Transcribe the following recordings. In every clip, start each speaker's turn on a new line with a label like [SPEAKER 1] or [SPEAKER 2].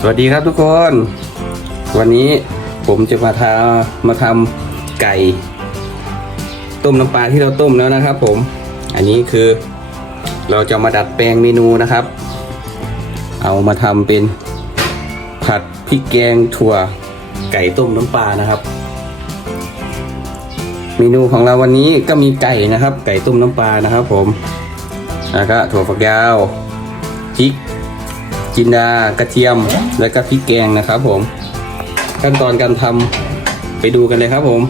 [SPEAKER 1] สวัสดีครับทุกคน วันนี้ผมจะมาทามาทำไก่ ต้มน้ำปลาที่เราต้มแล้วนะครับ ผม อันนี้คือเราจะมาดัดแปลงเมนูนะครับ เอามาทำเป็นผัดพริกแกงถั่วไก่ต้มน้ำปลานะครับ เมนูของเราวันนี้ก็มีไก่นะครับ ไก่ต้มน้ำปลานะครับ ผม แล้วก็ถั่วฝักยาวพริกจินดากระเทียมแล้วก็พริกแกงนะครับผม ขั้นตอนการทำไปดูกันเลยครับผม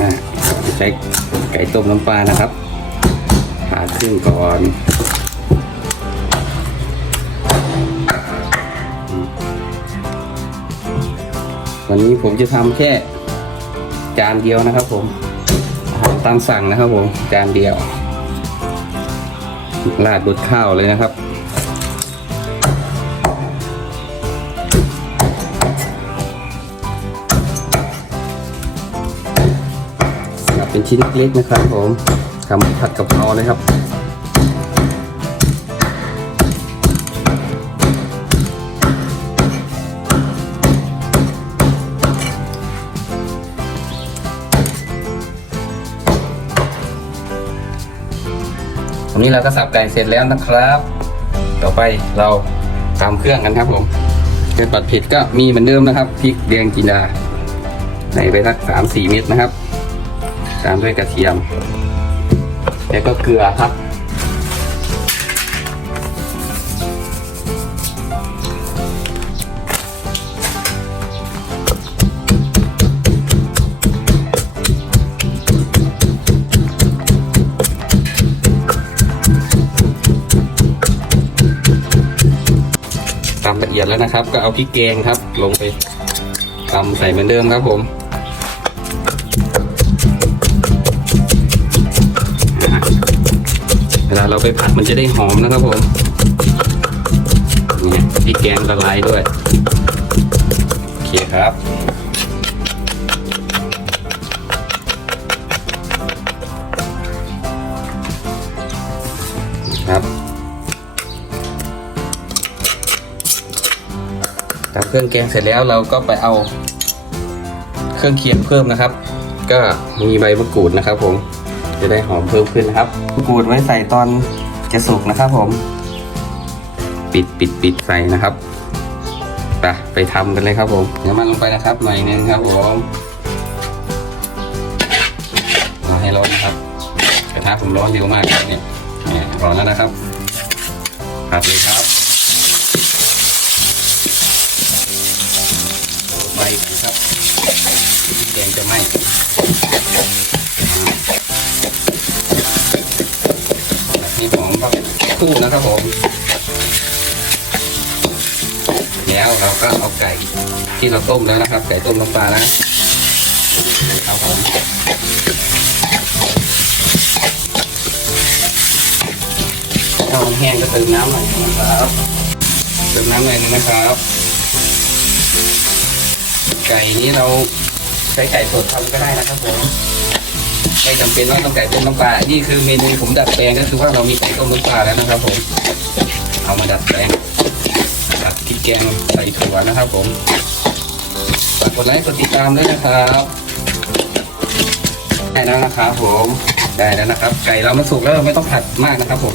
[SPEAKER 1] อะใช้ไก่ต้มน้ำปลานะครับผ่าครึ่งก่อน วันนี้ผมจะทำแค่จานเดียวนะครับ ผมอาหารตามสั่งนะครับ ผมจานเดียวราดบนข้าวเลยนะครับสับเป็นชิ้นเล็กๆนะครับ ผมทำผัดกะเพราเลยครับ นี้เราก็สับไก่เสร็จแล้วนะครับ ต่อไปเราตามเครื่องกันครับผมเครื่องปัดเผ็ดก็มีเหมือนเดิมนะครับพริกแดงจินดาใส่ไปสักสามสี่เม็ดนะครับ ตามด้วยกระเทียม แล้วก็เกลือครับ เอียดแล้วนะครับ ก็เอาพริกแกงครับ ลงไปตำใส่เหมือนเดิมครับผมเวลาเราไปผัดมันจะได้หอมนะครับผมนี่พริกแกงละลายด้วย โอเคครับ ทำเครื่องแกงเสร็จแล้วเราก็ไปเอาเครื่องเคียงเพิ่มนะครับ ก็มีใบมะกรูดนะครับ ผมจะได้หอมเพิ่มขึ้นนะครับมะกรูดไว้ใส่ตอนจะสุกนะครับ ผม ปิดปิดปิดใส่นะครับไปไปทำกันเลยครับ ผมเดี๋ยวมันลงไปนะครับหน่อยนึงครับผมเอาให้ร้อนนะครับกระทะผมร้อนเร็วมากครับเนี่ยเนี่ยร้อนแล้วนะครับผัดเลยครับ ใบครับแกงจะไหม้นี่หอมครับคู่นะครับผมแล้วเราก็เอาไก่ที่เราต้มแล้วนะครับ ไก่ต้มน้ำปลานะครับผมถ้ามันแห้งก็เติมน้ำหน่อยนะครับเติมน้ำหน่อยนึงนะครับ ไก่นี้เราใช้ไก่สดทำก็ได้นะครับผมไม่จำเป็นว่าต้องไก่ต้มน้ำปลา นี่คือเมนูผมดัดแปลงก็คือว่าเรามีไก่ต้มน้ำปลาแล้วนะครับผม เอามาดัดแปลงดัดพริกแกงใส่ถั่วนะครับผมฝากกดไลค์กดติดตามด้วยนะครับได้แล้วนะครับผมได้แล้วนะครับ ไก่เรามันสุกแล้วเราไม่ต้องผัดมากนะครับ ผม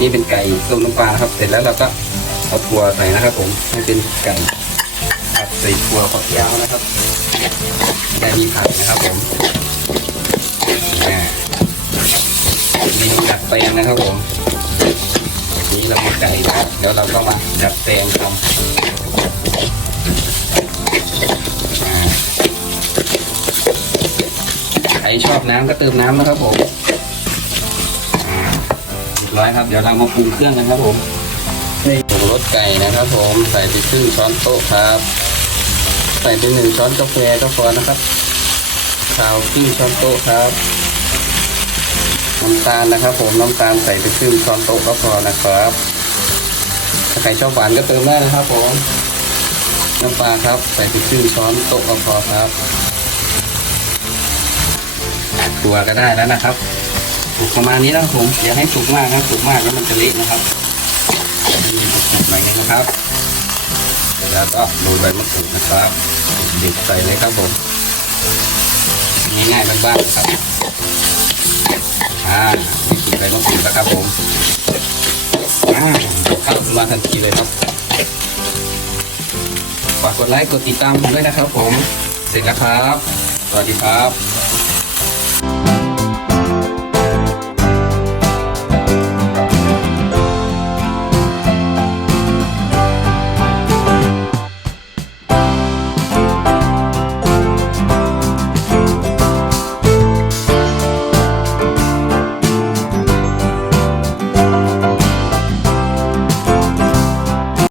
[SPEAKER 1] นี่เป็นไก่ต้มน้ำปลานะครับ เสร็จแล้วเราก็เอาถั่วใส่นะครับ ผมให้เป็นไก่ ผัดใส่ถั่วฝักยาวนะครับได้มีผักนะครับผมอ่าเมนูดัดแปลงนะครับผมวันนี้เรามีไก่นะครับเดี๋ยวเราก็มาดัดแปลงทำใครชอบน้ำก็เติมน้ำนะครับผมร้อยครับ เดี๋ยวเรามาปรุงเครื่องกันครับผมผงรสไก่นะครับผม ใส่ไปครึ่งช้อนโต๊ะครับ ใส่ไปหนึ่งช้อนกาแฟก็พอนะครับขาวครึ่งช้อนโต๊ะครับน้ำตาลนะครับ ผมน้ำตาลใส่ไปครึ่งช้อนโต๊ะก็พอนะครับถ้าใครชอบหวานก็เติมได้นะครับ ผมน้ำปลาครับใส่ไปครึ่งช้อนโต๊ะก็พอครับตัวก็ได้แล้วนะครับสุกประมาณนี้นะผมอย่าให้สุกมากนะสุกมากแล้วมันจะเละนะครับนี่สุกหน่อยนึงนะครับ แล้วก็โรยใบมะกรูดนะครับเด็ดใส่เลยครับผมง่ายๆบ้านๆนะครับอ่านี่สุกใบมะกรูดแล้วครับผมอ่าเข้ามาทันทีเลยครับฝากกดไลค์กดติดตามด้วยนะครับผม เสร็จแล้วครับ สวัสดีครับ